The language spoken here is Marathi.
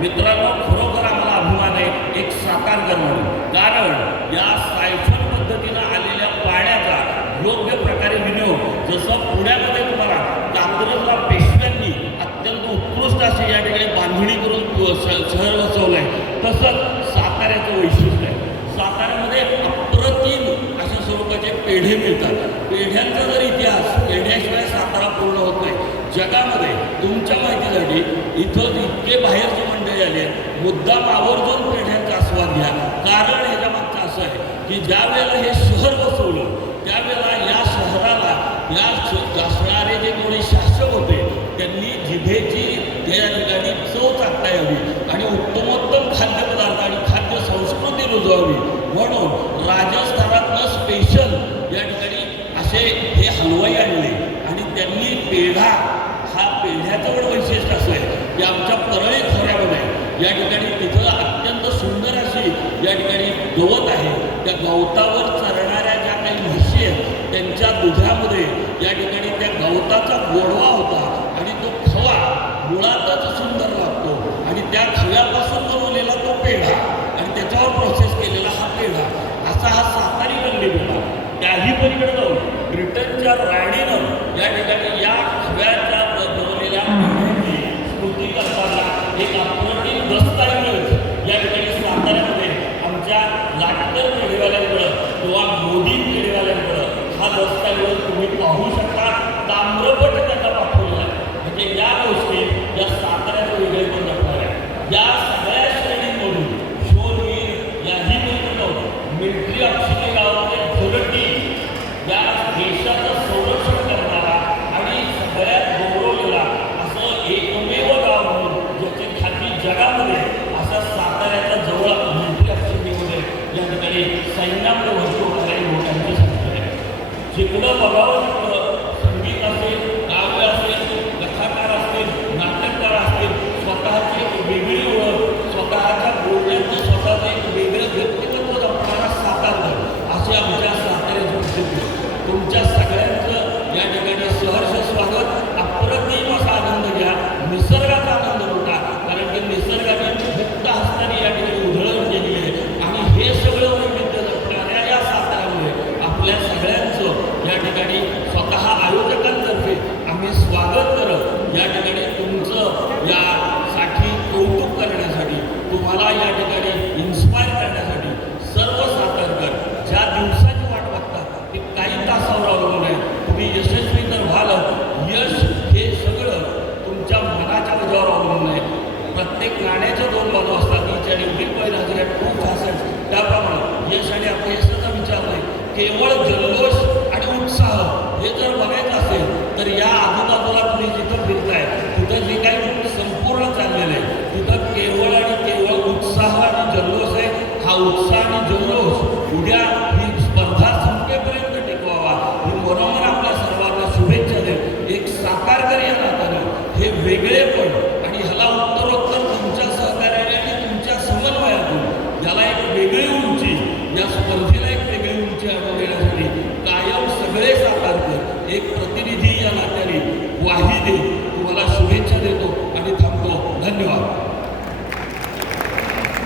मित्रांनो, खरोखर आम्हाला अभिमान आहे एक सातारकर म्हणून, कारण या सायफन पद्धतीनं आलेल्या पाण्याचा योग्य प्रकारे विनियोग, जसं पुण्यामध्ये तुम्हाला कात्रजला पेशव्यांनी अत्यंत उत्कृष्ट अशी या ठिकाणी बांधणी करून शहर वसवलं आहे, तसंच साताऱ्याचं वैशिष्ट्य आहे. साताऱ्यामध्ये अप्रतिम अशा स्वरूपाचे पेढे मिळतात. पेढ्यांचा जर इतिहास, पेढ्याशिवाय सातारा पूर्ण होत नाही. जगामध्ये तुमच्या माहितीसाठी इथं इतके बाहेरची मंडळी आली आहेत, मुद्दाम आवर्जून पेढ्यांचा आस्वाद घ्या. कारण ह्याच्या मागचं असं आहे की ज्या वेळेला हे शहर बसवलं त्यावेळेला या शहराला या असणारे जे कोणी शासक होते त्यांनी जिभेची त्या ठिकाणी चव चाकता यावी आणि उत्तमोत्तम खाद्यपदार्थ आणि खाद्य संस्कृती रुजवावी म्हणून राजस्थानातनं स्पेशल या ठिकाणी असे हे हलवाई आणले आणि त्यांनी पेढा, हा पेढ्याचं पण वैशिष्ट्य असं आहे की आमच्या परळी खोऱ्यामध्ये या ठिकाणी तिथं अत्यंत सुंदर अशी या ठिकाणी गवत आहे. त्या गवतावर चरणाऱ्या ज्या काही म्हशी आहेत त्यांच्या दुधामध्ये या ठिकाणी त्या गवताचा गोडवा होता आणि तो खवा मुळातच सुंदर लागतो आणि त्या खव्यापासून बनवलेला तो पेढा आणि त्याच्यावर प्रोसेस केलेला हा पेढा, असा हा सातारी गल्ली पेढा. त्याही पलीकडे जाऊन ब्रिटनच्या राणीनं या ठिकाणी या खव्याच्या बनवलेल्या पेढ्याची स्मृती करताना एक अप्रतिम दस्तऐवज या ठिकाणी साताऱ्यामध्ये आमच्या लाटकर पेढेवाल्यांकडं किंवा मोदी पेढेवाल्यांकडं हा दस्तऐवज तुम्ही पाहू शकता. ताम्रपट त्यांना पाठवलेला आहे. म्हणजे या गोष्टी या साताऱ्याचं वेगळेपण जपणार आहे. या सगळ्या श्रेणींमधून शोरवीर याही पलीकडं मिलिटरी अक्षरी गावामध्ये धोरटी या देशाचं संरक्षण करणारा आणि सगळ्यात गौरवलेला असं एकमेव गाव म्हणून ज्याची ख्याती जगामध्ये असं साताऱ्याच्या जवळ मिलिटरी अक्षरीमध्ये या ठिकाणी सैन्यामध्ये भरपूर काही लोकांची संख्या आहे. जिकडं बघावं तिकडं संगीत असेल, काव्य असेल, कथाकार असतील, नाटककार असतील, स्वतःची एक वेगळी ओळख, स्वतःच्या बोलण्याचं स्वतःचं एक वेगळं व्यक्तिमत्व जपणारा सातारकर, असे आमच्या साताऱ्याची प्रसिद्धी. तुमच्या सगळ्यांचं या ठिकाणी सहर्ष स्वागत. अप्रतिम असा आनंद घ्या, निसर्गाचा आनंद लुटा, कारण की निसर्गाने मुक्त हस्ताने या ठिकाणी उधळण केली आहे आणि हे सगळं वैविध्य जपणाऱ्या या साताऱ्यामुळे आपल्या सगळ्यांचं या ठिकाणी स्वतः आयोजकांतर्फे आम्ही स्वागत करत या ठिकाणी तुमचं यासाठी कौतुक करण्यासाठी, तुम्हाला या ठिकाणी इन्स्पायर करण्यासाठी सर्व सातारकर ज्या दिवसाची वाट बघतात ते काही तासावर अवलंबून आहे. तुम्ही यशस्वी तर व्हाल, यश हे सगळं तुमच्या मनाच्या बजावर अवलंबून आहे. प्रत्येक नाण्याच्या दोन बाजू असतात, ईच आणि big coin has got two facets. त्याप्रमाणे यश आणि अपयशाचा विचार नाही, केवळ जल्लोष आणि उत्साह हे जर बघायचं असेल तर या आजूबाजूला तुम्ही जिथं फिरताय तिथं जे काही संपूर्ण चाललेलं आहे तिथं केवळ आणि केवळ उत्साह आणि जल्लोष आहे. हा उत्साह आणि जल्लोष उद्या ही स्पर्धा संपेपर्यंत टिकवावा ही मनोमन आपल्या सर्वांना शुभेच्छा देत एक सातारकर या नात्यानं हे वेगळेपण आणि ह्याला उत्तरोत्तर तुमच्या सहकार्याने आणि तुमच्या समन्वयातून याला एक वेगळी उंची, या स्पर्धेला एक वेगळी उंची